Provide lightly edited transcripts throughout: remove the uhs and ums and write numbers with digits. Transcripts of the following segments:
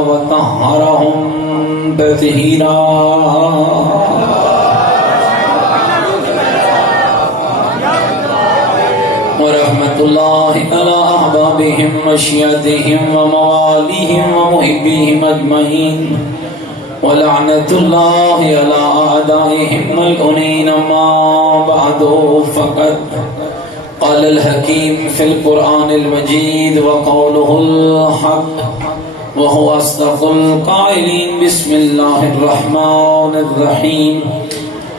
وطهرهم تطهيرا ورحمة الله على أحبابهم وشيعتهم ومواليهم ومحبيهم أجمعين ولعنة الله على أعدائهم ملعونين ما بعد فقد قال الحكيم في القرآن المجيد وقوله الحق وهو أصدق القائلين بسم الله الرحمن الرحيم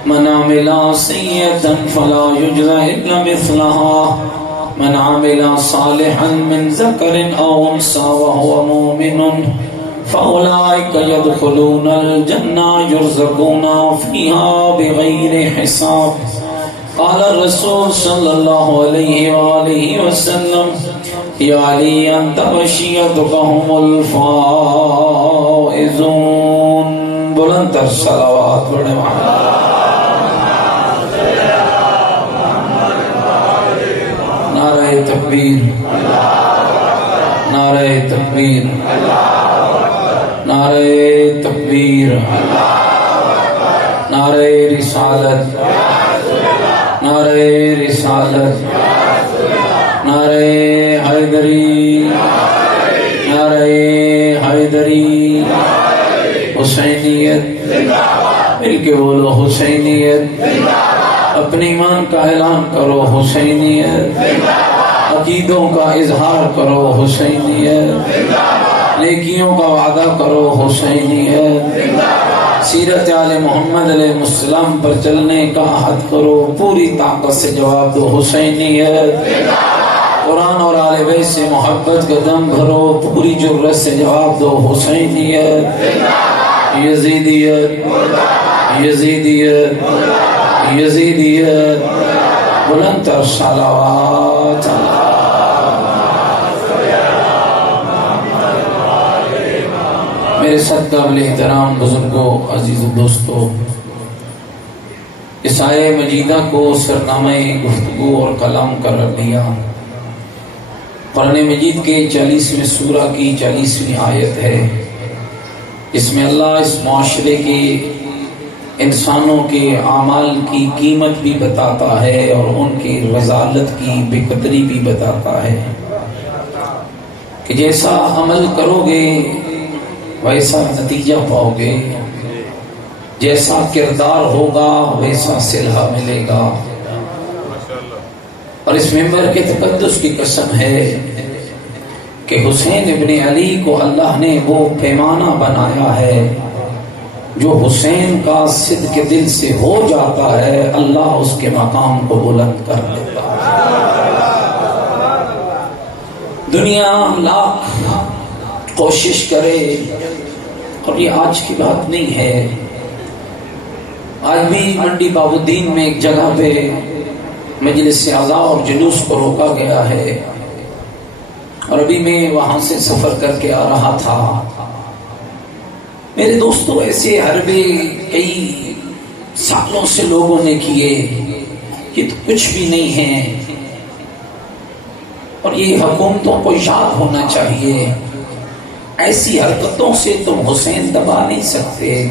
من عمل سيئة فلا يجزى إلا مثلها من عمل صالحا من ذكر أو أنثى وهو مؤمن فأولئك يدخلون الجنة يرزقون فيها بغير حساب قال الرسول صلی اللہ علیہ وآلہ وسلم یا علی انت وشیعتک هم الفائزون بلند تر صلوات پڑھنے والا نعرہ تکبیر نعرہ تکبیر نعرہ تکبیر نعرہ رسالت نعرہ رسالت نعرہ حیدری نعرہ حیدری حسینیت مل کے بولو حسینیت اپنے ایمان کا اعلان کرو حسینیت عقیدوں کا اظہار کرو حسینیت نیکیوں کا وعدہ کرو حسینیت سیرت آل محمد علیہ السلام پر چلنے کا عہد کرو پوری طاقت سے جواب دو حسینیت قرآن اور آل بیت سے محبت کا دم بھرو پوری جرت سے جواب دو حسینیت یزیدیت یزیدیت یزیدیت بلند تر صلوات میرے ساتھ قابل احترام بزرگوں عزیز و دوستوں اس آیہ مجیدہ کو سرنامہ گفتگو اور کلام قرار دیا قرآن مجید کے 40ویں سورہ کی 40ویں آیت ہے اس میں اللہ اس معاشرے کے انسانوں کے اعمال کی قیمت بھی بتاتا ہے اور ان کی رذالت کی بے قدری بھی بتاتا ہے کہ جیسا عمل کرو گے ویسا نتیجہ پاؤ گے جیسا کردار ہوگا ویسا صلہ ملے گا اور اس ممبر کے تقدس کی قسم ہے کہ حسین ابن علی کو اللہ نے وہ پیمانہ بنایا ہے جو حسین کا صدق دل سے ہو جاتا ہے اللہ اس کے مقام کو بلند کر دیتا ہے دنیا لاکھ کوشش کرے اور یہ آج کی بات نہیں ہے آج بھی منڈی باب الدین میں ایک جگہ پہ مجلس اعضاء اور جلوس کو روکا گیا ہے اور ابھی میں وہاں سے سفر کر کے آ رہا تھا میرے دوستوں ایسے حربے کئی سالوں سے لوگوں نے کیے یہ تو کچھ بھی نہیں ہے اور یہ حکومتوں کو یاد ہونا چاہیے ایسی حرکتوں سے تم حسین دبا نہیں سکتے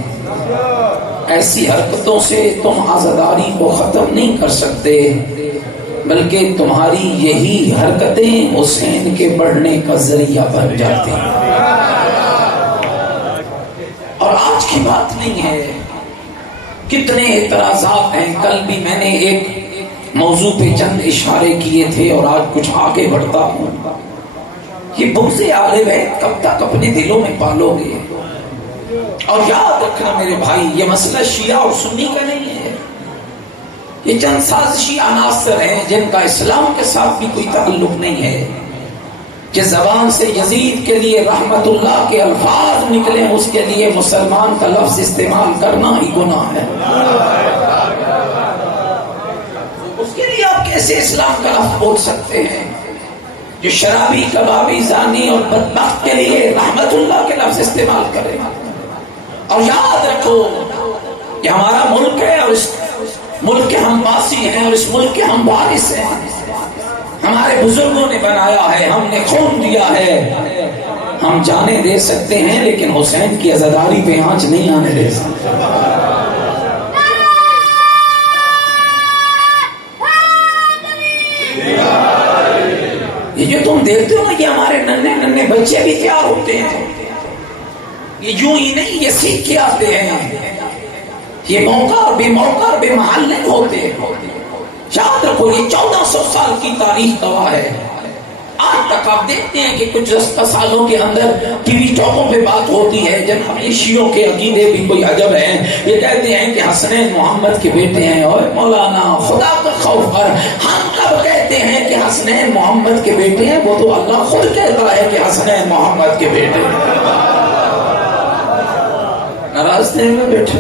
ایسی حرکتوں سے تم آزاداری کو ختم نہیں کر سکتے بلکہ تمہاری یہی حرکتیں حسین کے بڑھنے کا ذریعہ بن جاتے ہیں اور آج کی بات نہیں ہے کتنے اعتراضات ہیں کل بھی میں نے ایک موضوع پہ چند اشارے کیے تھے اور آج کچھ آگے بڑھتا ہوں یہ بغض آل بیت کب تک اپنے دلوں میں پالو گے اور یاد رکھنا میرے بھائی یہ مسئلہ شیعہ اور سنی کا نہیں ہے یہ چند سازشی عناصر ہیں جن کا اسلام کے ساتھ بھی کوئی تعلق نہیں ہے کہ زبان سے یزید کے لیے رحمت اللہ کے الفاظ نکلے اس کے لیے مسلمان کا لفظ استعمال کرنا ہی گناہ ہے اس کے لیے آپ کیسے اسلام کا لفظ بول سکتے ہیں جو شرابی کبابی زانی اور بدبخت کے لیے رحمت اللہ کے لفظ استعمال کرے اور یاد رکھو کہ ہمارا ملک ہے اور اس ملک کے ہم باسی ہیں اور اس ملک کے ہم وارث ہیں ہمارے بزرگوں نے بنایا ہے ہم نے خون دیا ہے ہم جانے دے سکتے ہیں لیکن حسین کی عزاداری پہ آنچ نہیں آنے دے سکتے. یہ جو تم دیکھتے ہو نا یہ ہمارے ننھے ننھے بچے بھی تیار ہوتے ہیں. یہ یوں ہی نہیں، یہ سیکھ کے آتے ہیں. یہ موقع اور بے موقع اور بے محل نہیں ہوتے. یاد رکھو یہ 1400 سال کی تاریخ گواہ ہے. آج تک آپ دیکھتے ہیں کہ کچھ 10 سالوں کے اندر ٹی وی چوکوں پہ بات ہوتی ہے. جب ہمیں شیعوں کے عقیدے بھی کوئی عجب ہیں. یہ کہتے ہیں کہ حسنین محمد کے بیٹے ہیں. اور مولانا خدا کا خوف کر، ہم کب کہتے ہیں کہ حسنین محمد کے بیٹے ہیں؟ وہ تو اللہ خود کہتا ہے کہ حسنین محمد کے بیٹے ہیں. راستے میں بیٹھے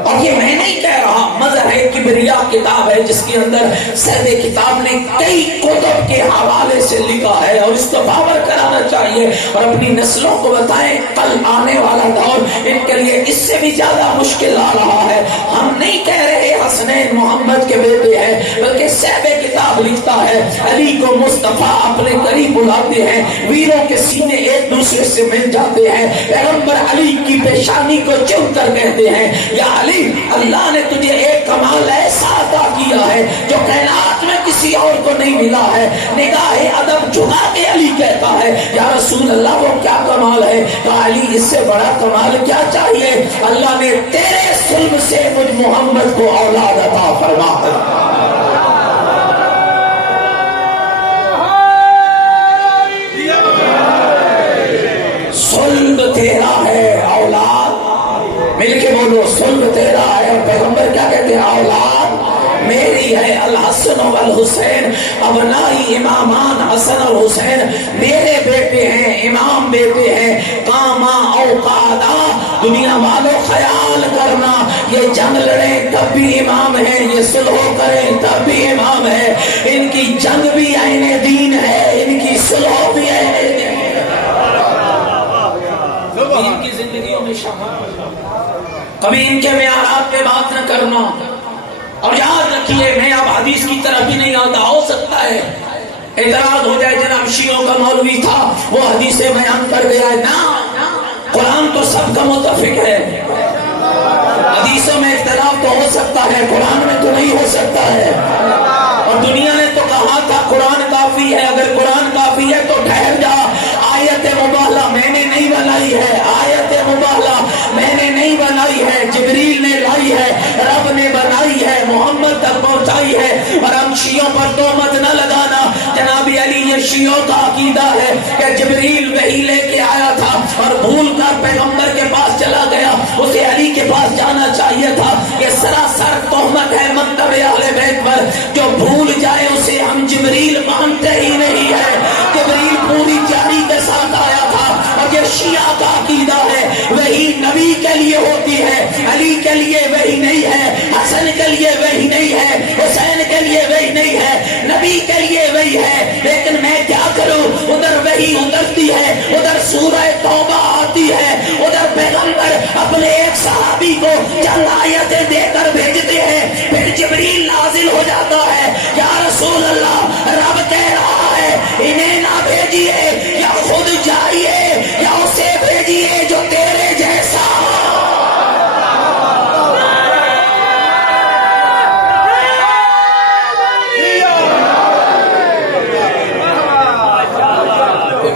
اور یہ میں نہیں کہہ رہا، مظہر کبریا کتاب ہے جس کے اندر سید کتاب نے کئی کتب کے حوالے سے لکھا ہے اور اس کو باور کرانا چاہیے اور اپنی نسلوں کو بتائیں کل آنے والا دور ان کے لیے اس سے بھی زیادہ مشکل آ رہا ہے. ہم نہیں کہہ رہے حسنین محمد کے بیٹے ہیں، بلکہ سید کتاب لکھتا ہے علی کو مصطفیٰ اپنے قریب بلاتے ہیں، ویروں کے سینے ایک دوسرے سے مل جاتے ہیں. پیغمبر علی کی پیشانی کو چوم کر کہتے ہیں یا علی اللہ نے تجھے ایک کمال ایسا عطا کیا ہے جو کائنات میں کسی اور کو نہیں ملا ہے. نگاہ ادب جھکا کے علی کہتا ہے یا رسول اللہ وہ کیا کمال ہے؟ تو علی اس سے بڑا کمال کیا چاہیے؟ اللہ نے تیرے سلم سے مجھ محمد کو اولاد عطا فرما. سلب تیرا ہے اولاد، مل کے بولو سلب تیرا ہے. اور پیغمبر کیا کہتے ہیں؟ اولاد میری ہے. الحسن والحسین ابنائی امامان، حسن اور حسین میرے بیٹے ہیں، امام بیٹے ہیں. کاما اوقادا، دنیا والوں خیال کرنا یہ جنگ لڑیں تب بھی امام ہیں، یہ صلح کریں تب بھی امام ہے. ان کی جنگ بھی عین دین ہے، ان کی صلح بھی عین دین ہے. ان کی زندگیوں میں کبھی ان کے معیارات پہ بات نہ کرنا. اور یاد رکھیے میں اب حدیث کی طرف بھی نہیں آتا. ہو سکتا ہے اعتراض ہو جائے جناب شیعوں کا مولوی تھا وہ حدیثیں بیان کر گیا ہے. نا قرآن تو سب کا متفق ہے. حدیثوں میں اختلاف تو ہو سکتا ہے، قرآن میں تو نہیں ہو سکتا ہے. اور دنیا نے تو کہا تھا قرآن کافی ہے. اگر قرآن کافی ہے تو ٹھہر جا. آیت مباہلہ میں نے نہیں بنائی ہے، آیت مباہلہ میں نے نہیں بنائی ہے، جبریل نے لائی ہے، رب نے بنائی ہے، محمد تک پہنچائی ہے. اور ہم شیعوں پر تہمت نہ لگانا. جناب علی یہ شیعوں کا عقیدہ ہے کہ جبریل وحی لے کے آیا تھا اور بھول کر پیغمبر کے پاس چلا گیا. اسے علی کے پاس جانا چاہیے تھا. یہ سراسر تہمت ہے مکتب اہل بیت پر. جو بھول جائے اسے ہم جبریل مانتے ہی نہیں ہے. جبریل پوری جاری کے ساتھ آیا تھا. اور یہ شیعہ کا عقیدہ ہے وہی نبی کے لیے ہوتی ہے، علی کے لیے وہی نہیں ہے، حسن کے لیے وہی نہیں ہے، حسین کے لیے وہی نہیں ہے، نبی کے لیے وہی ہے. لیکن میں کیا کروں؟ ادھر وہی اترتی ہے، ادھر سورہ توبہ آتی ہے، ادھر پیغمبر اپنے ایک صحابی کو چند آیتیں دے کر بھیجتے ہیں. پھر جبریل نازل ہو جاتا ہے یا رسول اللہ رب کہہ رہا ہے انہیں نہ بھیجیے، یا خود جائیے یا اسے بھیجیے جو تیرے جیسا.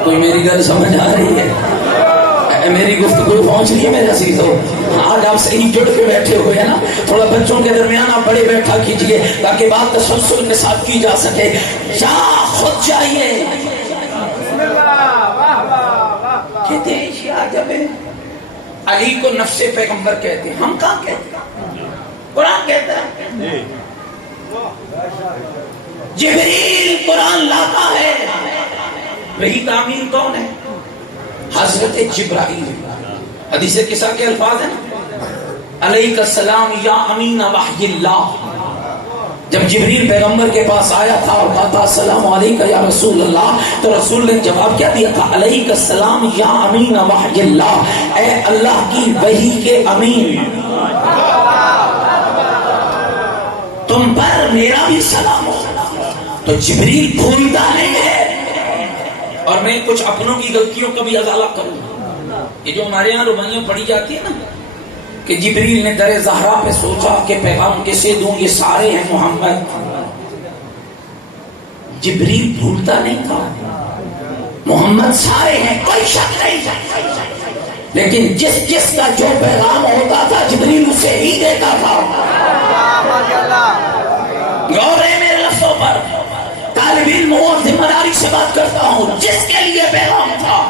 کوئی میری گل سمجھ آ رہی ہے؟ میری گفتگو پہنچ رہی ہے میرے عزیزوں؟ آج آپ صحیح جڑ کے بیٹھے ہوئے ہیں نا. تھوڑا بچوں کے درمیان آپ بڑے بیٹھا کیجئے تاکہ بات تسلسل کے ساتھ کی جا سکے. یا خود جائیے. کہتے ہیں شیعہ جب علی کو نفس پیغمبر کہتے ہیں، ہم کہاں کہتے ہیں؟ قرآن کہتا ہے. جبریل قرآن لاتا ہے. وہی تعمیر کون ہے؟ حضرت جبرائیل. حدیث قصہ کے الفاظ ہیں علیک السلام یا امین وحی اللہ. جب جبریل پیغمبر کے پاس آیا تھا اور کہا تھا السلام علیکم یا رسول اللہ، تو رسول نے جواب کیا دیا تھا؟ علیک السلام یا امین وحی اللہ، اے اللہ کی وحی کے امین تم پر میرا بھی سلام ہو. تو جبریل بھولتا نہیں ہے. اور میں کچھ اپنوں کی غلطیوں کا بھی ازالہ کروں. یہ جو ہمارے یہاں روایاں پڑھی جاتی ہے نا کہ جبریل نے در زہرا پہ سوچا کہ پیغام کیسے دوں، یہ سارے ہیں محمد. جبریل بھولتا نہیں تھا، محمد سارے ہیں، کوئی شک نہیں، لیکن جس جس کا جو پیغام ہوتا تھا جبریل اسے ہی دیتا تھا. غور ہے میرے لفظوں پر، طالب علم اور ذمہ داری سے بات کرتا ہوں، جس کے لیے پیغام تھا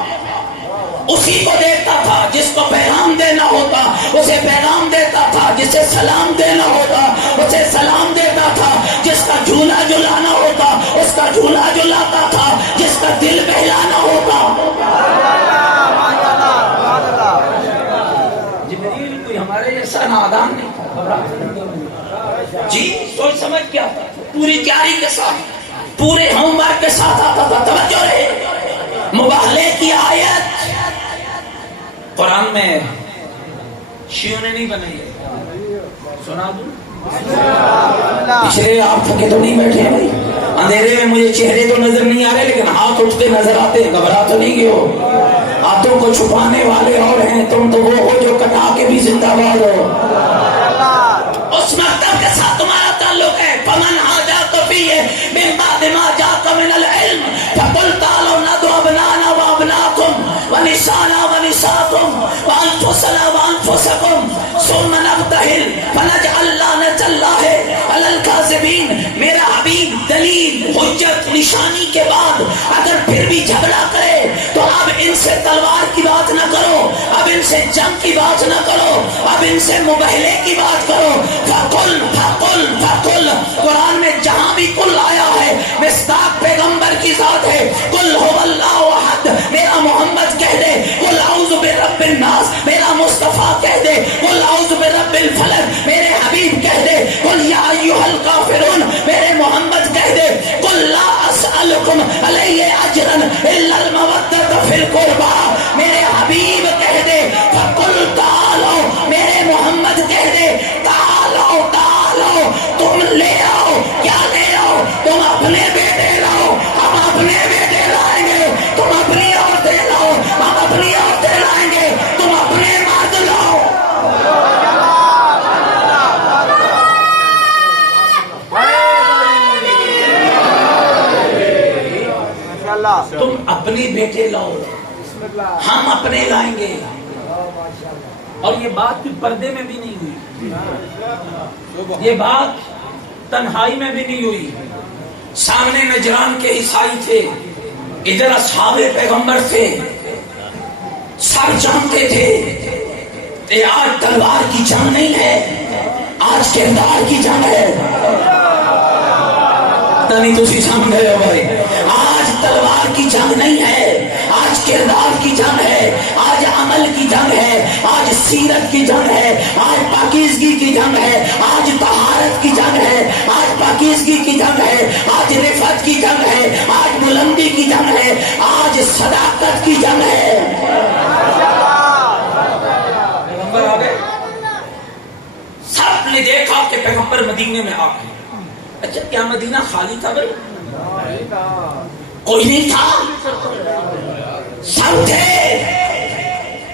اسی کو دیتا تھا. جس کو پیغام دینا ہوتا اسے پیغام دیتا تھا، جسے سلام دینا ہوتا اسے سلام دیتا تھا، جس کا جھولا جھلانا ہوتا اس کا جھولا جھلاتا تھا، جس کا دل بہلانا ہوتا. جبریل کوئی ہمارے جیسا نادان نہیں تھا جی، سوچ سمجھ کیا تھا، پوری تیاری کے ساتھ پورے ہوم ورک کے ساتھ آتا تھا. توجہ رہے، مباہلے کی آیت قرآن میں شیعوں نے نہیں بنائی ہے، سنا دوں. پچھلے آپ تھکے تو نہیں بیٹھے بھائی، اندھیرے میں مجھے چہرے تو نظر نہیں آ رہے لیکن ہاتھ اٹھتے نظر آتے ہیں. گھبرا تو نہیں گئے ہو؟ ہاتھوں کو چھپانے والے اور ہیں، تم تو وہ ہو جو کٹا کے بھی زندہ باد ہو. اس مکتب کے ساتھ تمہارا تعلق ہے. فمن حاجات فیہ من بعد ما جاءک من العلم فقل تعالوا ندعو ابناءنا وابناءکم ونساءنا ونساءکم وانفسنا وانفسکم ثم نبتہل فنجعل لعنۃ اللہ علی الکاذبین. میرا حبیب دلیل حجت نشانی کے بعد اگر پھر بھی جھگڑا کرے تو اب ان سے تلوار کی بات نہ کرو، اب ان سے جنگ کی بات نہ کرو، اب ان سے مباہلے کی بات کرو. فقل فقل فقل، قرآن میں جہاں بھی کل آیا ہے مصداق پیغمبر کی ذات ہے. قل هو اللہ احد، میرا محمد کہہ دے. قل اعوذ برب الناس، میرا مصطفیٰ کہہ دے. قل اعوذ برب الفلق، میرے حبیب کہہ دے. قل یا ایھا الکافرون، میرے محمد کہہ دے. قل لا اسألکم علیہ اجرا الا المودۃ فی القربى، میرے حبیب کہہ دے. فقل تعالوا، میرے محمد کہہ دے. تعالوا تعالوا، تم لے آؤ. کیا لے آؤ؟ تم اپنے بیٹے لاؤ، ہم اپنے بیٹے لائیں گے. تم اپنی عورتیں لاؤ، ہم اپنی عورتیں لائیں گے. تم اپنے مرد لاؤ. تم اپنے بیٹے لاؤ، ہم اپنے لائیں گے. اور یہ بات بھی پردے میں بھی نہیں ہوئی، یہ بات تنہائی میں بھی نہیں ہوئی. سامنے نجران کے عیسائی تھے، ادھر اصحاب پیغمبر تھے، سب جانتے تھے کہ آج تلوار کی جنگ نہیں ہے، آج کردار کی جنگ ہے. پتہ نہیں تسی سمجھ گئے ہو بھائی، آج تلوار کی جنگ نہیں ہے، آج کردار کی جنگ ہے، آج عمل کی جنگ ہے، آج سیرت کی جنگ ہے، آج پاکیزگی کی جنگ ہے، آج طہارت کی جنگ ہے، آج پاکیزگی کی جنگ ہے، آج رفعت کی جنگ ہے، آج بلندی کی جنگ ہے، آج صداقت کی جنگ ہے. پیغمبر آ گئے، سب نے دیکھا کہ پیغمبر مدینے میں آ گئے. اچھا کیا مدینہ خالی تھا بھائی؟ کوئی نہیں تھا، سب تھے.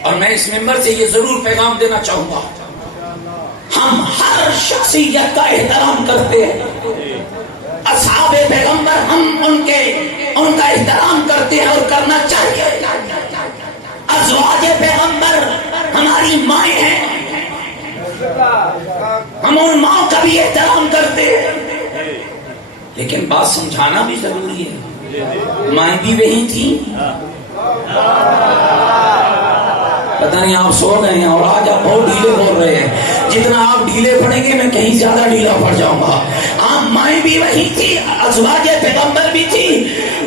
اور میں اس ممبر سے یہ ضرور پیغام دینا چاہوں گا، ہم ہر شخصیت کا احترام کرتے ہیں. اصحاب پیغمبر ہم ان کا احترام کرتے ہیں اور کرنا چاہیے. ازواج پیغمبر ہماری مائیں ہیں، ہم ان ماں کا بھی احترام کرتے ہیں. لیکن بات سمجھانا بھی ضروری ہے، مائیں بھی وہی تھی. پتہ نہیں آپ سو گئے ہیں اور آج آپ بہت ڈھیلے بول رہے ہیں. جتنا آپ ڈھیلے پڑیں گے میں کہیں زیادہ ڈھیلا پڑ جاؤں گا. آپ مائیں بھی وہی تھی، ازواج پیغمبر بھی تھی،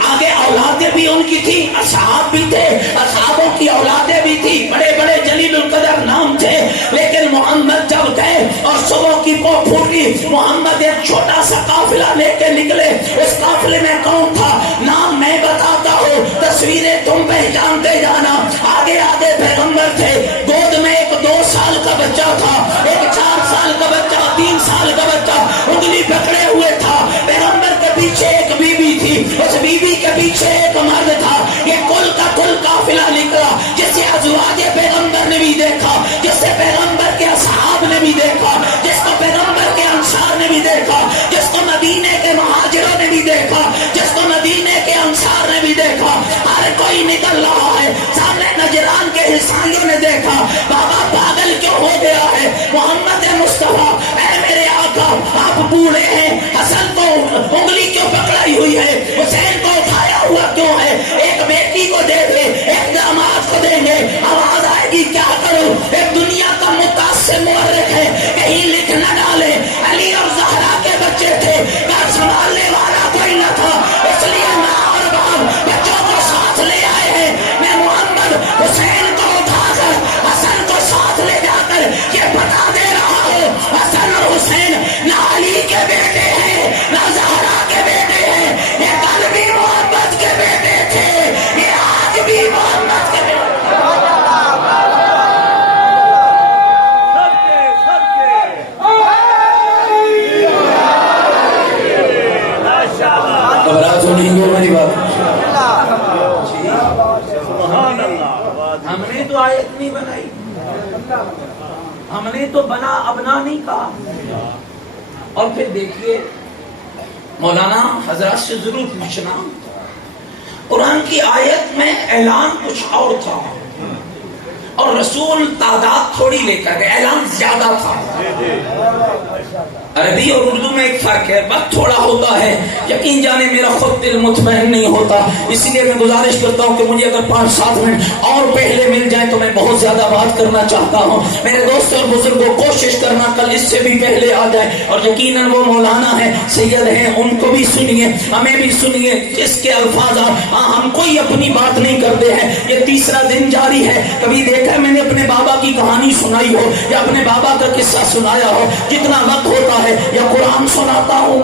آگے اولادیں بھی ان کی تھی، اصحاب بھی تھے، اصحابوں کی اولادیں بھی تھی، بڑے بڑے جلیل القدر نام تھے. لیکن محمد جب گئے اور صبح کی پو پھوٹی، محمد ایک چھوٹا سا قافلہ لے کے نکلے. اس قافلے میں کون تھا؟ نام میں بتاتا ہوں، تصویریں تم پہچانتے جانا. آگے آگے پیغمبر تھے، گود میں ایک 2 سال کا بچہ تھا، ایک 4 سال کا بچہ، 3 سال کا بچہ انگلی پکڑے ہوئے تھا. پیغمبر کے پیچھے ایک بی بی تھی، تھی، اس بیوی کے پیچھے ایک مرد تھا. یہ کل کا کل قافلہ نکلا جسے ازواج پیغمبر نے بھی دیکھا، جس سے پیغمبر کے اصحاب نے بھی دیکھا، جس کو پیغمبر کے انصار نے بھی دیکھا، جس کو مدینے کے مہاجروں نے بھی دیکھا، جس کو مدینے کے انصار نے بھی دیکھا. ہر کوئی نکل رہا ہے. سامنے نجران کے حصانیوں نے دیکھا، بابا پاگل کیوں ہو گیا ہے؟ محمد مصطفیٰ اے میرے آقا آپ بوڑھے ہیں، حسن کو انگلی کیوں پکڑائی ہوئی ہے؟ حسین کو اٹھایا ہوا کیوں ہے؟ ایک بیٹی کو دے دے، ایک داماد کو دیں گے، آواز آئے گی کیا کروں؟ ایک دنیا کا متاثر مورخ ہے، کہیں لکھ نہ ڈالے علی اور زہرا کے بچے تھے، گھر سنبھالنے والا کوئی نہ تھا، اس لیے ماں اور باپ بچوں کو ساتھ لے آئے ہیں. میں محمد حسین کو اٹھا کر حسن کو ساتھ لے جا کر یہ بتا دے رہا ہوں، حسن اور حسین نہ علی کے بیٹے ہیں نہ زہرا کے بیٹے ہیں، یہ کل بھی محمد کے بیٹے تھے، یہ آج بھی محمد کے بیٹے. تو نہیں گو میری بات. ہم نے تو آیت نہیں بنائی، ہم نے تو بنا ابنا نہیں کہا. اور پھر دیکھیے مولانا حضرات سے ضرور پوچھنا، قرآن کی آیت میں اعلان کچھ اور تھا اور رسول تعداد تھوڑی لے کر گئے، اعلان زیادہ تھا. عربی اور اردو میں ایک فرق ہے، بات تھوڑا ہوتا ہے. یقین جانے میرا خود دل مطمئن نہیں ہوتا، اس لیے میں گزارش کرتا ہوں کہ مجھے اگر 5-7 منٹ اور پہلے مل جائیں تو میں بہت زیادہ بات کرنا چاہتا ہوں. میرے دوست اور بزرگوں کوشش کرنا کل اس سے بھی پہلے آ جائے. اور یقیناً وہ مولانا ہیں، سید ہیں، ان کو بھی سنیے، ہمیں بھی سنیے. جس کے الفاظ ہم کوئی اپنی بات نہیں کرتے ہیں. یہ تیسرا دن جاری ہے. کبھی دیکھا میں نے اپنے بابا کی کہانی سنائی ہو یا اپنے بابا کا قصہ سنایا ہو؟ کتنا وقت ہوتا ہے یا قرآن سناتا ہوں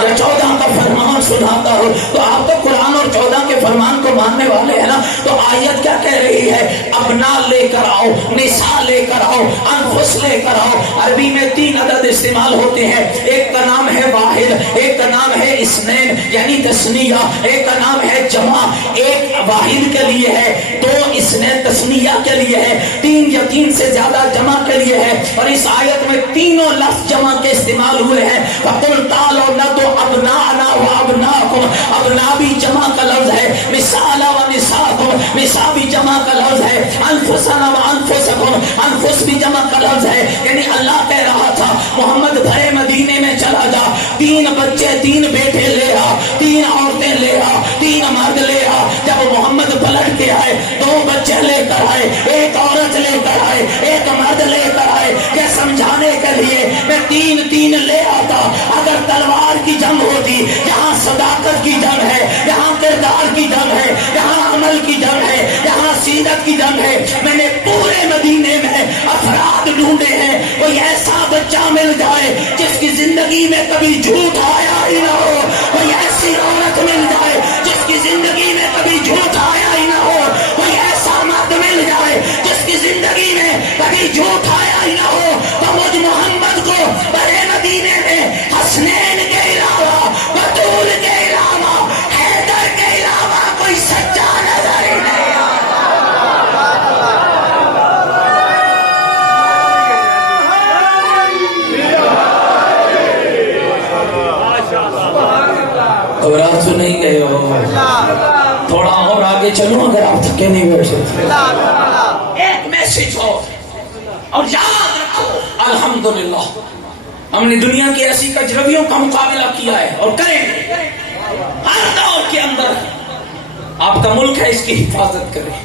یا 14 کا فرمان سناتا ہو. تو آپ تو قرآن اور 14 کے فرمان کو ماننے والے ہیں نا. تو آیت کیا کہہ رہی ہے؟ ابنا لے کر آؤ، نساء لے کر آؤ، انفس لے کر آؤ. عربی میں 3 عدد استعمال ہوتے ہیں. ایک کا نام ہے واحد، ایک کا نام ہے اثنین یعنی تثنیہ، ایک کا نام ہے جمع. ایک واحد کے لیے ہے، 2 اثنین تثنیہ کے لیے ہے، 3 یا 3 سے زیادہ جمع کے لیے ہے. اور اس آیت میں تینوں لفظ جمع کے استعمال ہوئے ہیں. فقل تعالوا ندعو ابناءنا و ابناءکم، ابنا بھی جمع کا لفظ ہے، نساءنا و نساءکم، نساء بھی جمع کا لفظ ہے، انفسنا و انفسکم، انفس بھی جمع کا لفظ ہے. یعنی اللہ کہہ رہا تھا محمد بھرے مدینے میں چلا جا، 3 بچے 3 بیٹے لے آ، 3 عورتیں لے آ، 3 مرد لے آ. جب محمد پلٹ کے آئے 2 بچے لے کر آئے، 1 عورت لے کر آئے، 1 مرد لے کر آئے. یہ سمجھانے کے لیے میں 3 لے آتا. اگر تلوار کی جنگ ہوتی، یہاں صداقت کی جنگ ہے، یہاں کردار کی جنگ ہے، یہاں عمل کی جنگ ہے، یہاں سیرت کی جنگ ہے. میں نے پورے مدینے میں افراد ڈھونڈے ہیں، کوئی ایسا بچہ مل جائے جس کی زندگی میں کبھی جھوٹ آیا ہی نہ ہو، کوئی ایسی عورت مل جائے جس کی زندگی میں کبھی جھوٹ آیا ہی نہ ہو، کوئی ایسا مرد مل جائے جس کی زندگی میں کبھی جھوٹ آیا ہی نہ ہو. تو مجھ محمد کو بڑے مدینے میں حسنین کے علاوہ، بطول کے علاوہ، حیدر کے علاوہ کوئی سچا نظر ہی نہیں. گھبراہٹ تو نہیں گئے ہو؟ تھوڑا اور آگے چلو اگر آپ تھکے نہیں بیٹھے. ایک میسج ہو اور یاد رکھو، الحمدللہ ہم نے دنیا کی ایسی کجرویوں کا مقابلہ کیا ہے اور کریں گے. ہر دور کے اندر آپ کا ملک ہے، اس کی حفاظت کریں،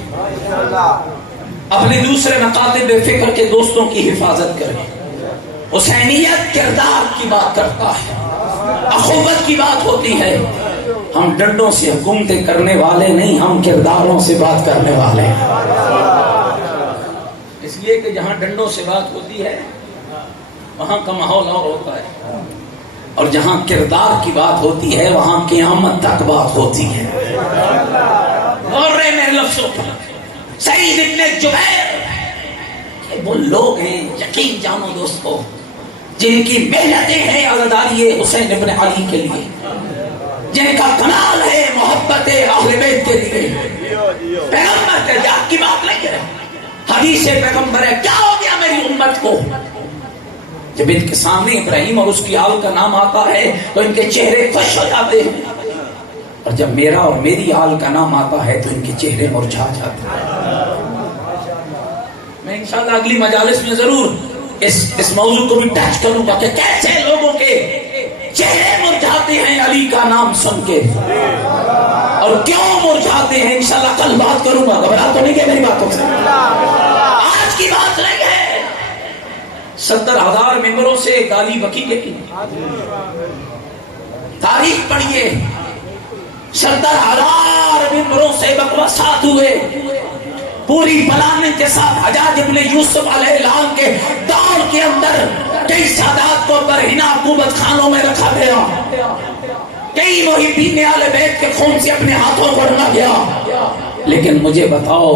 اپنے دوسرے مکاتب بے فکر کے دوستوں کی حفاظت کریں. حسینیت کردار کی بات کرتا ہے، اخوت کی بات ہوتی ہے. ہم ڈنڈوں سے حکومتیں کرنے والے نہیں، ہم کرداروں سے بات کرنے والے ہیں. اس لیے کہ جہاں ڈنڈوں سے بات ہوتی ہے وہاں کا ماحول اور ہوتا ہے، اور جہاں کردار کی بات ہوتی ہے وہاں قیامت تک بات ہوتی ہے. اور رہے میرے لفظوں پر سعید ابن جبیر، وہ لوگ ہیں یقین جانو دوستو جن کی محنتیں ہیں عزاداری حسین ابن علی کے لیے. جن کا کمال ہے محبت اہل بیت کے لیے. پیغمبر کا جات کی بات نہیں ہے، حدیث پیغمبر ہے. کیا ہو گیا میری امت کو؟ جب ان کے سامنے ابراہیم اور اس کی آل کا نام آتا ہے تو ان کے چہرے خوش ہو جاتے ہیں، اور جب میرا اور میری آل کا نام آتا ہے تو ان کے چہرے مرجھا جاتے ہیں. میں انشاءاللہ اگلی مجالس میں ضرور اس موضوع کو بھی ٹچ کروں گا کہ کیسے لوگوں کے چہرے مرجھاتے ہیں علی کا نام سن کے، اور کیوں مرجھاتے ہیں. انشاءاللہ کل بات کروں گا. گھبرا تو نہیں کہ میری باتوں سے؟ آج کی بات نہیں ہے. 70,000 ممبروں سے گالی بکی گئی. تاریخ پڑھیے، 70,000 ممبروں سے بکواسات ہوئے. پوری پلاننگ کے ساتھ حجاج ابن یوسف علیہ السلام کے دور کے اندر کئی سادات کو برہنہ حکومت خانوں میں رکھا گیا. کئی محبین اہل بیت کے خون سے اپنے ہاتھوں کو رنگا گیا. لیکن مجھے بتاؤ،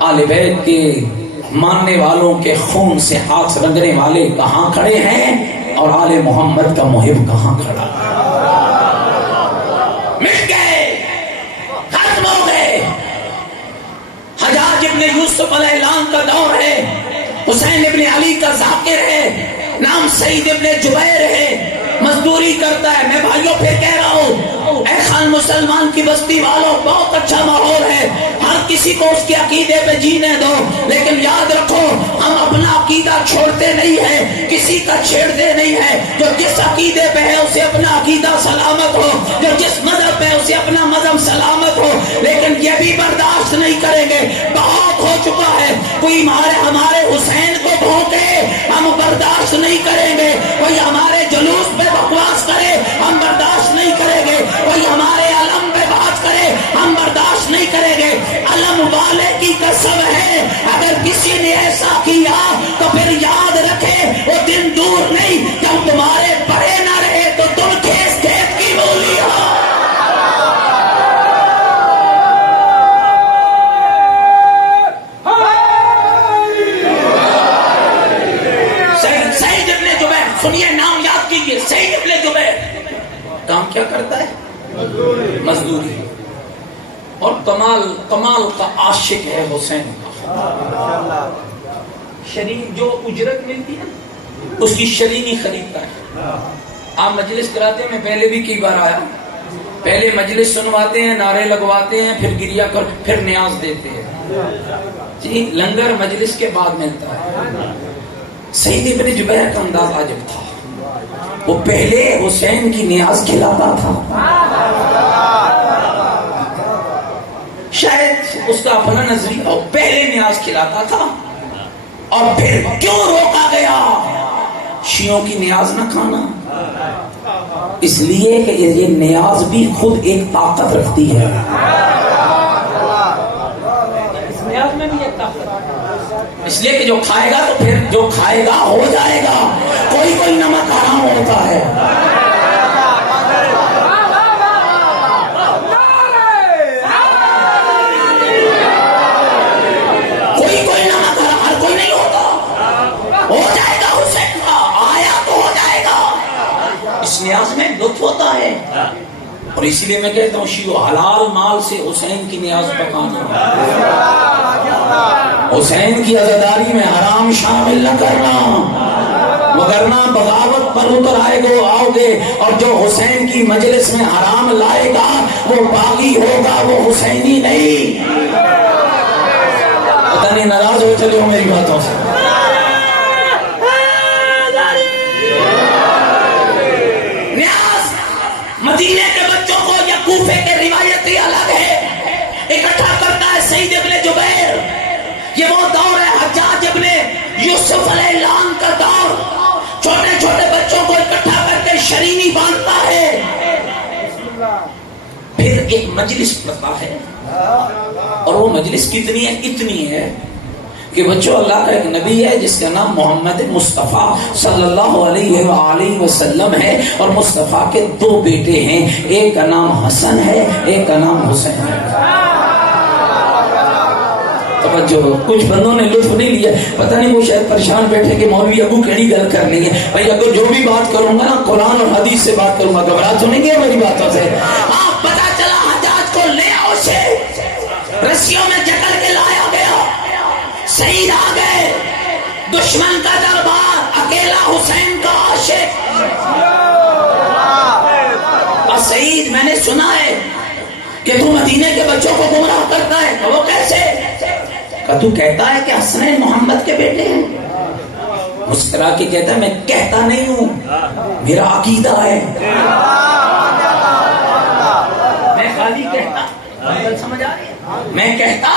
اہل بیت کے ماننے والوں کے خون سے ہاتھ رنگنے والے کہاں کھڑے ہیں، اور آل محمد کا محب کہاں کھڑا؟ مٹ گئے، ختم ہو گئے. حجاج ابن یوسف علیہ السلام کا دور ہے، حسین ابن علی کا ذاکر ہے، نام سعید ابن جبیر ہے، مزدوری کرتا ہے. میں بھائیوں پھر کہہ رہا ہوں، اے خان مسلمان کی بستی والوں، بہت اچھا ماحول ہے، ہر کسی کو اس کے عقیدے پہ جینے دو، لیکن یاد رکھو ہم اپنا عقیدہ چھوڑتے نہیں ہیں، کسی کا چھیڑتے نہیں ہیں. جو جس عقیدے پہ ہے اسے اپنا عقیدہ سلامت ہو، جو جس مذہب پہ اسے اپنا مذہب سلامت ہو، لیکن یہ بھی برداشت نہیں کریں گے. بہت ہو چکا ہے، کوئی ہمارے حسین کو بھونکے ہم برداشت نہیں کریں گے، کوئی ہمارے جلوس پہ بکواس کرے ہم برداشت نہیں کریں گے، کوئی ہمارے علم پہ بات کرے ہم برداشت نہیں کریں گے. علم والے کی قسم ہے، اگر کسی نے ایسا کیا تو پھر یاد رکھے وہ دن دور نہیں جب تمہارے پڑے نہ رہے تو تم کھیس کھیت کی بولی ہو. سعید ابن جبیر، سنیے نام یاد کیجیے، سعید ابن جبیر کام کیا کرتا ہے؟ مزدوری. اور کمال کا عاشق ہے حسین کا. شریک جو اجرت ملتی ہے اس کی شرینی خریدتا ہے. آپ مجلس کراتے ہیں، میں پہلے بھی کئی بار آیا، پہلے مجلس سنواتے ہیں، نعرے لگواتے ہیں، پھر گریا کر پھر نیاز دیتے ہیں. جی لنگر مجلس کے بعد ملتا ہے. سعید ابن جبیر کا انداز عجب تھا. وہ پہلے حسین کی نیاز کھلاتا تھا، شاید اس کا اپنا نظریہ ہو، پہلے نیاز کھلاتا تھا، اور پھر کیوں روکا گیا شیعوں کی نیاز نہ کھانا؟ اس لیے کہ یہ نیاز بھی خود ایک طاقت رکھتی ہے. اس نیاز میں بھی ایک طاقت، اس لیے کہ جو کھائے گا تو پھر جو کھائے گا ہو جائے گا. کوئی نمک حرام ہوتا ہے، کوئی نمک حرام، ہر کوئی نہیں ہوتا. ہو جائے گا حسین کا، آیا تو ہو جائے گا. اس نیاز میں لطف ہوتا ہے، اور اسی لیے میں کہتا ہوں شیعو حلال مال سے حسین کی نیاز پکانا، حسین کی عزاداری میں حرام شامل نہ کرنا، وگرنہ بغاوت پر اتر آؤ گے. اور جو حسین کی مجلس میں حرام لائے گا وہ باغی ہوگا، وہ حسینی نہیں. پتہ نہیں ناراض ہو چلے ہو میری باتوں سے. نیاز مدینے کے بچوں کو یا کوفے کے روایتیں الگ ہے، اکٹھا کرتا ہے سعید ابن جبیر. یہ وہ دور ہے حجاج ابن یوسف علیہ السلام کا دور. چھوٹے چھوٹے بچوں کو اکٹھا کر کے شرینی باندھتا ہے، پھر ایک مجلس کرتا ہے. اور وہ مجلس کتنی ہے؟ اتنی ہے کہ بچوں اللہ کا ایک نبی ہے جس کا نام محمد مصطفیٰ صلی اللہ علیہ وآلہ وسلم ہے، اور مصطفیٰ کے 2 بیٹے ہیں، ایک کا نام حسن ہے، ایک کا نام حسین ہے. توجہ، کچھ بندوں نے لطف نہیں لیا، پتہ نہیں وہ شاید پریشان بیٹھے کہ مولوی ابو کیڑی گل کرنی ہے. بھائی اگر جو بھی بات کروں گا نا قرآن اور حدیث سے بات کروں گا، گھبرا تو نہیں گیا میری باتوں سے؟ ہاں پتہ چلا حجاج کو لے آؤ سے رسیوں میں جکڑ کے لایا گیا، سعید آ گئے، دشمن کا دربار، اکیلا حسین کا عاشق. اور سعید میں نے سنا ہے کہ تو مدینے کے بچوں کو گمراہ کرتا ہے. وہ کیسے؟ کہ تو کہتا ہے کہ حسنین محمد کے بیٹے ہیں. مسکرا کے کہتا ہے میں کہتا نہیں ہوں، میرا عقیدہ ہے. میں خالی کہتا، سمجھ آ رہی ہے؟ میں کہتا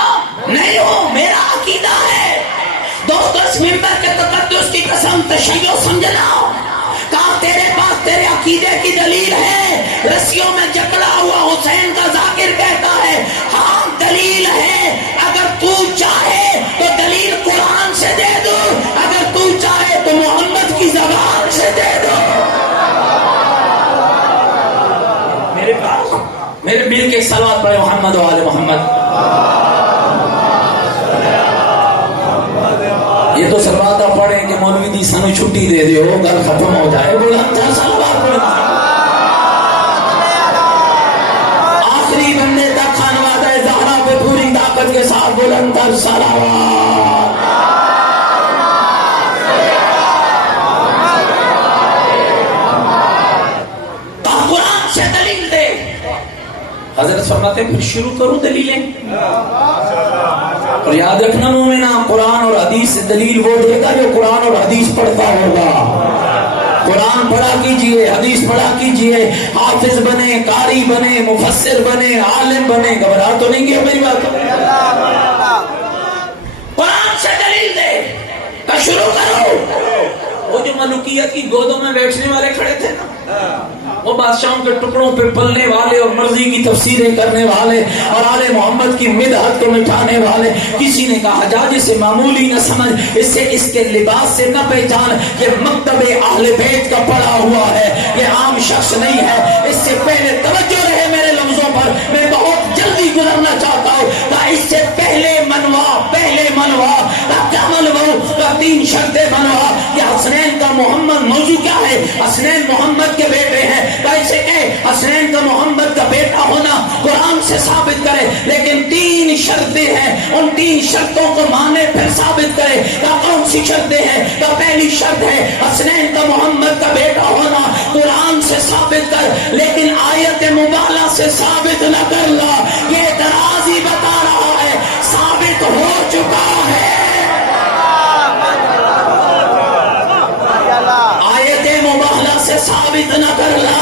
نہیں ہوں، میرا عقیدہ ہے. دوستو اس منبر کے تقدس کی قسم تشیع سمجھنا، کہا تیرے پاس تیرے عقیدے کی دلیل ہے. رسیوں میں جکڑا ہوا حسین کا ذاکر کہتا ہے ہاں دلیل ہے، اگر تو چاہے تو دلیل قرآن سے دے دو، اگر تو چاہے تو محمد کی زبان سے دے دو. میرے پاس میرے مل کے صلوات پڑھے محمد و آل محمد. یہ تو سلوات آپ پڑھیں کہ مولوی دی سانو چھٹی دے دیو، گل ختم ہو جائے. بلند تر سلوات پڑھیں. آخری بندے تک خانوادہ زہرا پہ پوری طاقت کے ساتھ بلند تر سلوات. قرآن سے دلیل دے. حضرت فرماتے ہیں پھر شروع کروں دلیلیں. اور یاد رکھنا مومنہ، قرآن اور حدیث سے دلیل وہ دے گا جو قرآن اور حدیث پڑھتا ہوگا. قرآن پڑھا کیجئے، حدیث پڑھا کیجئے، حافظ بنے، قاری بنے، مفسر بنے، عالم بنے. گھبرا تو نہیں گیا میری بات؟ قرآن سے دلیل دے تو شروع کرو. وہ جو ملوکیت کی گودوں میں بیٹھنے والے کھڑے تھے نا، وہ بادشاہوں کے ٹکڑوں پہ پلنے والے اور مرضی کی تفسیریں کرنے والے اور آل محمد کی مدحت کو مٹھانے والے، کسی نے کہا حجاج اسے معمولی نہ سمجھ، اسے اس کے لباس سے نہ پہچان، یہ مکتب اہل بیت کا پڑا ہوا ہے، یہ عام شخص نہیں ہے. اس سے پہلے توجہ رہے میرے لفظوں پر، میں بہت جلدی گزرنا چاہتا ہوں. اس سے پہلے منوا کیا منوا؟ تین شرطیں منوا کہ حسنین کا محمد موضوع کیا ہے؟ حسنین محمد کے بیٹے ہیں. کیسے کہ حسنین کا محمد کا بیٹا ہونا قرآن سے ثابت کرے، لیکن تین شرطیں ہیں، ان تین شرطوں کو مانے پھر ثابت کرے. کون سی شرطیں ہیں؟ پہلی شرط ہے حسنین کا محمد کا بیٹا ہونا قرآن سے ثابت کر، لیکن آیت مبالغہ سے ثابت نہ کر لا. یہ درازی بتا رہا ہے ثابت ہو چکا ہے. آیت مبالغہ سے ثابت نہ کر لا.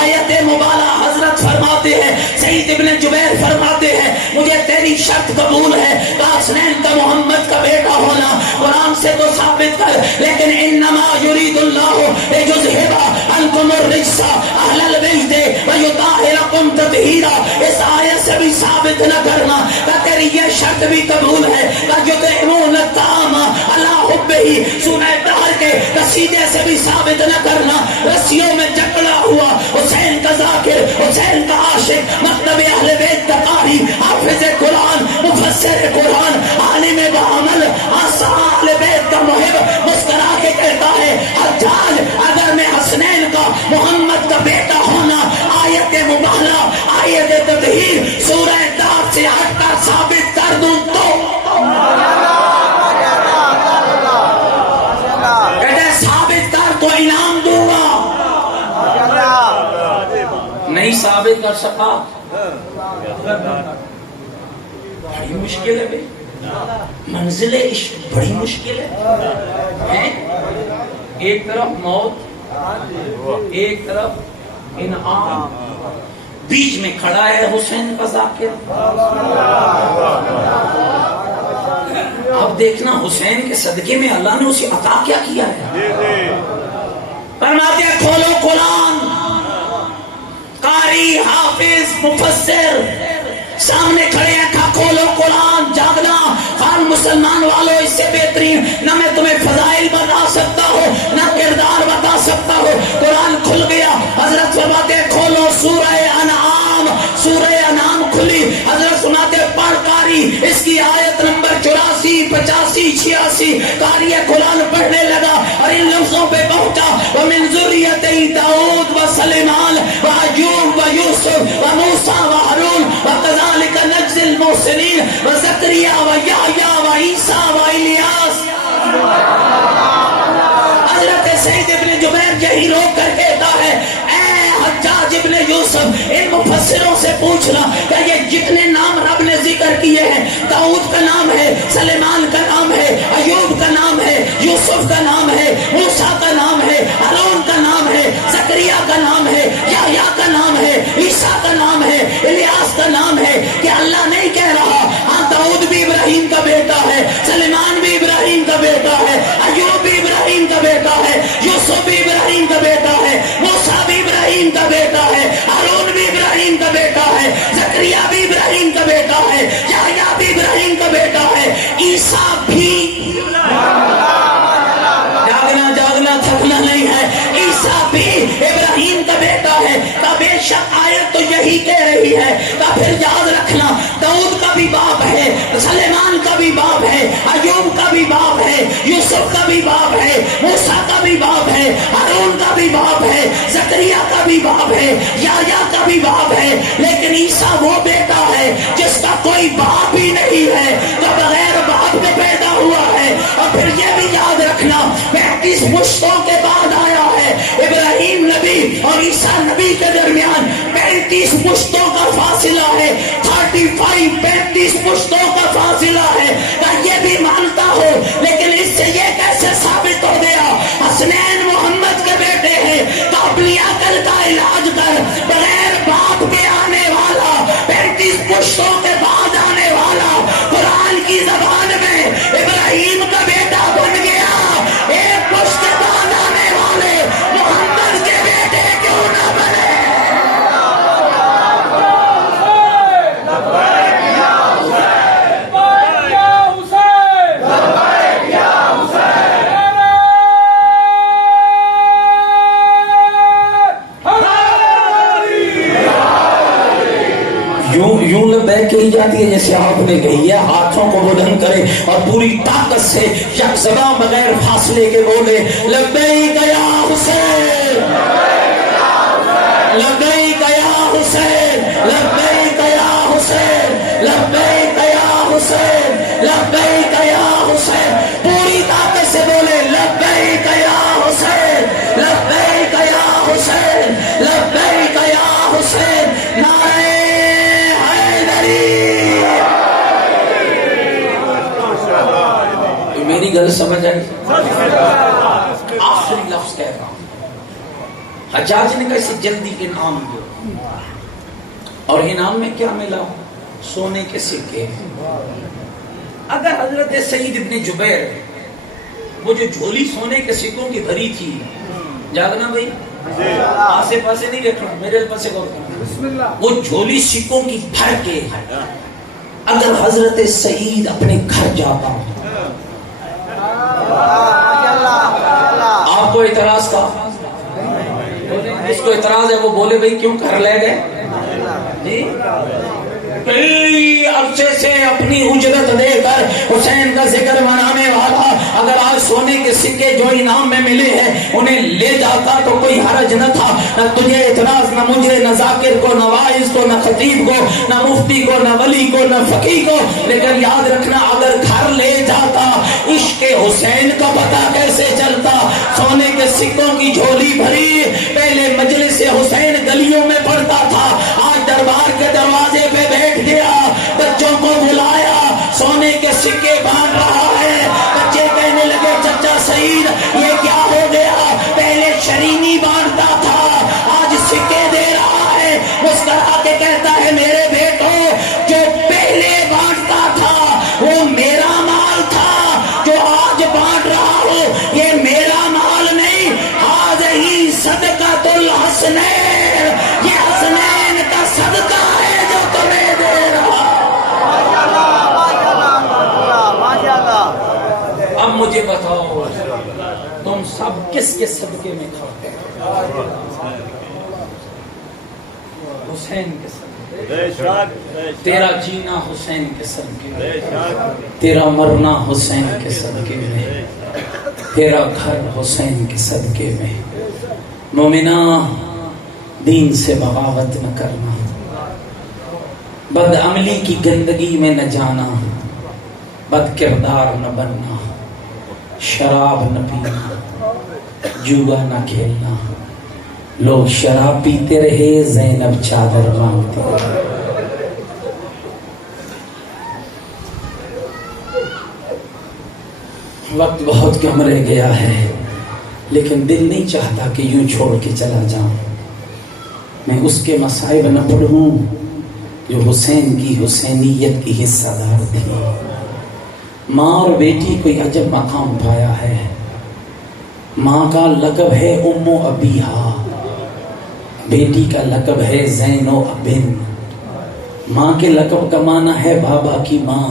آیت مبالغہ حضرت فرماتے ہیں، سعید ابن جبیر فرماتے ہیں مجھے تیری شرط قبول ہے کہ حسنین کا محمد کا بیٹا ہونا قرآن سے تو ثابت کر، لیکن انما یرید اللہ لیذھب عنکم الرجس اہل البیت ویطہرکم تطہیرا. اس آیت سے بھی ثابت نہ کرنا کہ تیری یہ شرط بھی قبول ہے کہ یطعمون الطعام علی حبہ. سورہ دہر کے قصیدے سے بھی ثابت نہ کرنا. رسیوں میں جکڑا ہوا حسین کا ذاکر، حسین کا عاشق، مکتب اہل بیت کا قاری، حافظ قرآن، مفسر قرآن، عالم بعمل، اہل بیت کا محب، مسکرا کے کہتا ہے حجاج اگر میں حسنین کا محمد کا بیٹا ہونا آیت مبالغہ، آیت تطہیر، سورہ دار سے ہٹ کر ثابت کر دوں تو کہتے ثابت کر تو انعام دوں گا. نہیں ثابت کر سکا بڑی مشکل ہے بھائی. منزل عشق بڑی مشکل ہے. ایک طرف موت، ایک طرف انعام، بیچ میں کھڑا ہے حسین کا ذاکر. اب دیکھنا حسین کے صدقے میں اللہ نے اسے عطا کیا کیا ہے. فرماتے ہیں کھولو قرآن، قاری، حافظ، مفسر سامنے کھڑے ہیں. کھولو قرآن. جاگنا خان مسلمان والوں، اس سے بہترین نہ میں تمہیں فضائل بتا سکتا ہوں نہ کردار بتا سکتا ہوں. قرآن کھل گیا. حضرت فرماتے ہیں کھولو سورہ انعام. سورہ انعام کھلی. حضرت سناتے پڑھ قاری، اس کی آیت نمبر 86 قاری قرآن پڑھنے لگا اور ان لفظوں پہ پہنچا ومن ذریت داؤد و سلیمان و ایوب و یوسف و موسیٰ و ہارون وکذالک نجزی المحسنین و زکریا و یحییٰ و عیسیٰ و الیاس. حضرت سعید ابن جبیر یہی روک کر کہتا ہے اے حجاج ابن یوسف ان مفسروں سے پوچھنا کہ یہ جتنے نام رب نے ذکر کیے ہیں داؤد کا نام ہے, سلیمان کا نام ہے, ایوب کا نام ہے, یوسف کا نام ہے, موسیٰ کا نام ہے, ہارون کا نام ہے, زکریا کا نام ہے, یحییٰ کا نام ہے, عیسیٰ کا نام ہے, الیاس کا نام ہے, کہ اللہ نہیں کہہ رہا ہاں داؤد بھی ابراہیم کا بیٹا ہے, سلیمان بھی ابراہیم کا بیٹا ہے, ایوب بھی ابراہیم کا بیٹا ہے, یوسف بھی ابراہیم کا بیٹا ہے, موسیٰ بھی ابراہیم کا بیٹا ہے, ہارون بھی ابراہیم کا بیٹا ہے, زکریا بھی ابراہیم کا بیٹا ہے, یحییٰ بھی ابراہیم کا بیٹا ہے, عیسیٰ بھی. جاگنا تھکنا نہیں ہے, عیسیٰ بھی ابراہیم کا بیٹا ہے. کا بے شک آیت تو یہی کہہ رہی ہے. کا پھر یاد رکھنا داؤد کا بھی باپ ہے, سلیمان کا بھی باپ ہے, ایوب کا بھی باپ ہے, یوسف کا بھی باپ ہے, موسیٰ کا بھی باپ ہے, ہارون کا بھی باپ ہے, زکریا کا بھی باپ ہے, یحییٰ کا بھی باپ ہے. لیکن عیسیٰ وہ بیٹا ہے جس کا کوئی باپ ہی نہیں ہے, جو بغیر باپ کے پیدا ہوا ہے. اور پھر یہ بھی یاد رکھنا 35 پشتوں کے بعد آیا ہے. ابراہیم نبی اور عیسیٰ نبی کے درمیان 35 پشتوں کا فاصلہ ہے, 35 پشتوں کا فاصلہ ہے. یہ بھی مانتا ہو, لیکن اس سے یہ کیسے ثابت ہو گیا حسنین محمد کے بیٹے ہیں؟ تو اپنی عقل کا علاج کر, بغیر باپ کے آنے والا 35 پشتوں کے بعد آنے والا قرآن کی زبان میں ابراہیم کا بیٹا بن گیا. ایک پشت کے بعد آنے والے محمد کے بیٹے کیوں نہ بنے؟ یوں لبیک کہی جاتی ہے جیسے آپ نے کہی ہے. ہاتھوں کو بلند کرے اور پوری طاقت سے یک زباں بغیر فاصلے کے بولے لبیک یا حسین, لبیک یا حسین, لبیک یا حسین, لبیک یا حسین, لبیک یا حسین. پوری طاقت سے بولے لبیک یا حسین, لبیک یا حسین, لبیک یا حسین. نعرہ میری گل سمجھ آئی؟ آخری لفظ کہہ رہا ہوں. حجاج نے کہا اسے جلدی انعام دو, اور انعام میں کیا ملا؟ سونے کے سکے. اگر حضرت سعید ابن جبیر وہ جو جھولی سونے کے سکوں کی بھری تھی, جاگنا بھائی, آسے پاسے نہیں دیکھنا, میرے پاسے غور کرنا, وہ جھولی سکوں کی بھر کے اگر حضرت سعید اپنے گھر جاتا, آپ کو اعتراض تھا؟ جس کو اعتراض ہے وہ بولے بھائی کیوں گھر لے گئے جی؟ کئی عرصے سے اپنی اجرت دے کر حسین کا ذکر منانے والا اگر آج سونے کے سکے جو انعام میں ملے ہیں انہیں لے جاتا تو کوئی حرج نہ تھا. نہ تجھے اعتراض, نہ مجھے, نہ ذاکر کو, نہ واعظ کو, نہ خطیب کو, نہ مفتی کو, نہ ولی کو, نہ فقیہ کو. لیکن یاد رکھنا اگر گھر لے جاتا عشق حسین کا پتہ کیسے چلتا؟ سونے کے سکوں کی جھولی بھری, پہلے مجلس حسین گلیوں میں پڑتا تھا, آج دربار کے دروازے پہ بیٹھ گیا, بچوں کو بلایا, سونے کے سکے باندھ رہا ہے. بچے کہنے لگے چچا سعید یہ کیا ہو گیا؟ پہلے شرینی باندھتا تھا, آج سکے دے رہا ہے. مسکرا کے کہتا ہے میرے بیٹو, جو پہلے بانٹتا تھا وہ میرا مال تھا, جو آج بانٹ رہا ہوں یہ میرا مال نہیں. ہذہ صدقۃ الحسنین, یہ حسنین کا صدقہ ہے جو تمہیں دے رہا. اب مجھے بتاؤ تم سب کس کے صدقے میں کھاتے ہیں؟ حسین کے صدقے. تیرا جینا حسین کے صدقے میں، تیرا مرنا حسین کے صدقے میں، تیرا گھر حسین کے صدقے میں۔ مومنہ دین سے بغاوت نہ کرنا، بد عملی کی گندگی میں نہ جانا، بد کردار نہ بننا، شراب نہ پینا، جوا نہ کھیلنا۔ لوگ شراب پیتے رہے، زینب چادر مانگتے رہے۔ وقت بہت کم رہ گیا ہے، لیکن دل نہیں چاہتا کہ یوں چھوڑ کے چلا جاؤں۔ میں اس کے مصائب نہ پڑھوں جو حسین کی حسینیت کی حصہ دار تھی۔ ماں اور بیٹی کوئی عجب مقام پایا ہے۔ ماں کا لقب ہے ام و ابیہا، بیٹی کا لقب ہے زین و ابن۔ ماں کے لقب کا معنی ہے بابا کی ماں،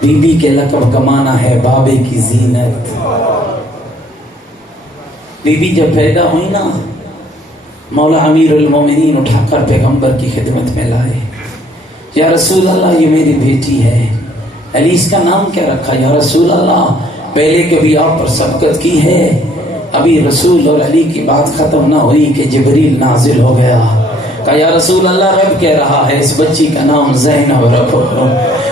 بی بی کے لقب کا معنی ہے بابے کی زینت۔ بی بی جب پیدا ہوئی نا، مولا امیر المومنین اٹھا کر پیغمبر کی خدمت میں لائے۔ یا رسول اللہ، یہ میری بیٹی ہے۔ علی اس کا نام کیا رکھا؟ یا رسول اللہ، پہلے کبھی آپ پر سبقت کی ہے؟ ابھی رسول اور علی کی بات ختم نہ ہوئی کہ جبریل نازل ہو گیا۔ کہا یا رسول اللہ، رب کہہ رہا ہے اس بچی کا نام زینب رکھو۔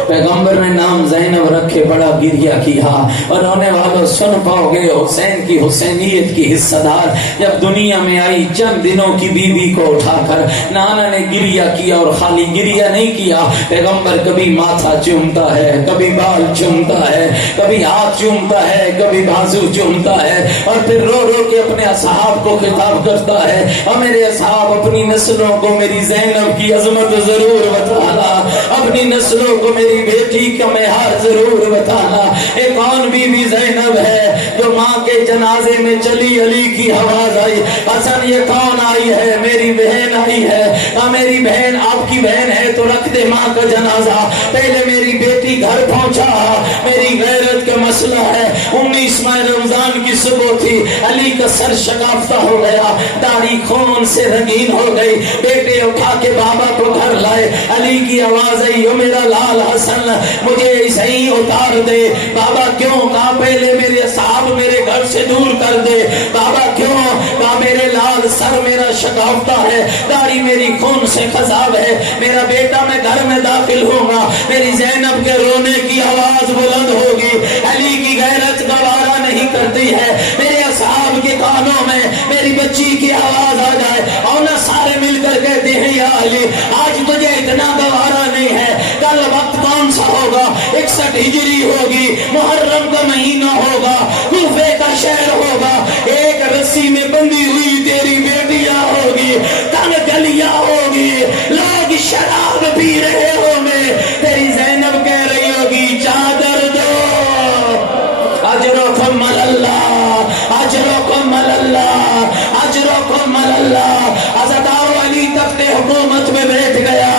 پیغمبر نے نام زینب رکھے، بڑا گریہ کیا۔ اور رونے والوں سن پاؤ گے حسین کی حسینیت کی حصہ دار جب دنیا میں آئی، چند دنوں کی بی بی کو اٹھا کر نانا نے گریہ کیا، اور خالی گریہ نہیں کیا، پیغمبر کبھی ماتھا چومتا ہے، کبھی بال چومتا ہے، کبھی ہاتھ چومتا ہے، کبھی بازو چومتا ہے، اور پھر رو رو کے اپنے اصحاب کو خطاب کرتا ہے، اور میرے اصحاب اپنی نسلوں کو میری زینب کی عظمت ضرور بتانا، اپنی نسلوں کو میری بیٹی کا معیار ضرور بتانا۔ ایک کون بی بی زینب ہے جو ماں کے جنازے میں چلی، علی کی آواز آئی، حسن یہ کون آئی ہے؟ میری بہن آئی ہے۔ میری بہن، آپ کی بہن ہے تو رکھ دے ماں کا جنازہ، پہلے میری بیٹی گھر پہنچا۔ میری غیرت کا مسئلہ ہے۔ 19 ماہ رمضان کی صبح تھی، علی کا سر شکافتہ ہو گیا، داڑھی خون سے رنگین ہو گئی۔ بیٹے اٹھا کے بابا کو گھر لائے، علی کی آواز آئی، او میرا لال حسن، مجھے ایسے ہی اتار دے۔ بابا کیوں؟ کہا پہلے میرے صاحب میرے گھر سے دور کر دے۔ بابا کیوں؟ کہا میرے لال سر میرا شکافتہ ہے، داڑھی میری خون سے خضاب ہے، میرا بیٹا میں گھر میں داخل ہوں گا، میری زینب کے رونے کی آواز بلند ہوگی۔ علی کی غیرت گوارا نہیں کرتی ہے میرے اصحاب کے کانوں میں میری بچی کی آواز آ جائے، اور نہ سارے مل کر کہتے ہیں یا علی آج تجھے اتنا گوارا نہیں ہے، کل وقت کون سا ہوگا؟ 61 ہجری ہوگی، محرم کا مہینہ ہوگا، کوفے کا شہر ہوگا، ایک رسی میں بندی ہوئی تیری بیٹیاں ہوگی، تنگ گلیاں ہوگی، لوگ شراب پی رہے ہوں گے، تیری زینب کہہ رہی ہوگی چادر دو، اجرکم اللہ، اجرکم اللہ، اجرکم اللہ۔ حضرت علی تخت حکومت میں بیٹھ گیا۔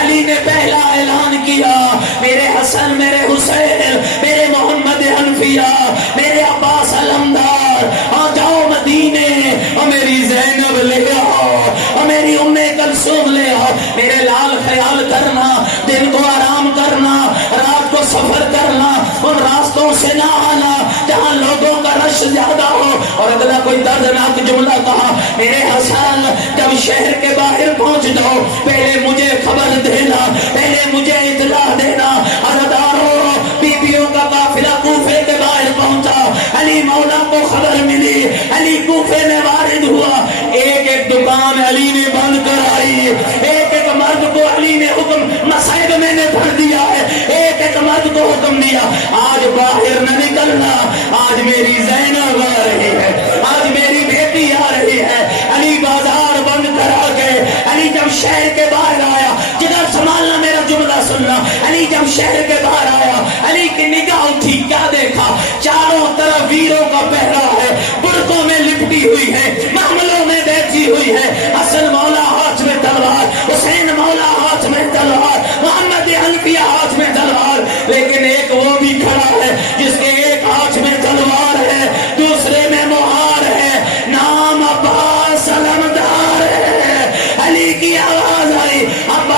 علی نے پہلا اعلان کیا، میرے حسن، میرے حسین، میرے محمد حنفیہ، میرے عباس علمدار، آ جاؤ مدینے، اور میری زینب لے آؤ، اور میری ام کلثوم لے آؤ۔ میرے لال خیال کرنا، دن کو آرام کرنا، رات کو سفر کرنا، ان راستوں سے نہ آنا جہاں لوگوں کا رش زیادہ ہو۔ اور اگلا کوئی دردناک جملہ کہا، میرے حسن جب شہر کے باہر پہنچ جاؤ پہلے مجھے خبر دینا، پہلے مجھے اطلاع دینا۔ عزاداروں، بیویوں کا قافلہ کوفے کے باہر پہنچا، علی مولا کو خبر ملی، علی کوفے میں وارد ہوا۔ ایک ایک دکان علی نے بند کرائی، ایک ایک مرد کو علی نے حکم، مصائب میں نے پڑھ دیا ہے، ایک ایک مرد کو حکم دیا، آج باہر نہ نکلنا، آج میری زینب آ رہی ہے، آج میری بیٹی آ رہی ہے۔ علی بازار بند کرا کے، علی جب شہر کے باہر آیا، جدھر سنبھالنا میرا جملہ سننا، علی جب شہر کے باہر آیا، علی کی نگاہ اٹھی، کیا دیکھا؟ چاروں طرف ویروں کا پہرا ہے، برقوں میں لپٹی ہوئی ہے، محملوں میں بیٹھی ہوئی ہے، حسن مولا ہاتھ میں تلوار، حسین مولا ہاتھ میں تلوار، محمد حنفیہ ہاتھ میں تلوار، لیکن ایک وہ بھی کھڑا ہے جس کے ایک ہاتھ میں تلوار ہے، دوسرے میں مہار ہے، نام عباس علمدار ہے۔ علی کی آواز آئی، عباس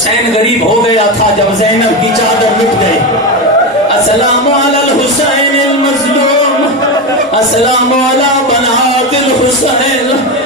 حسین غریب ہو گیا تھا جب زینب کی چادر لٹ گئی. السلام علی الحسین المظلوم، السلام علی بنات الحسین.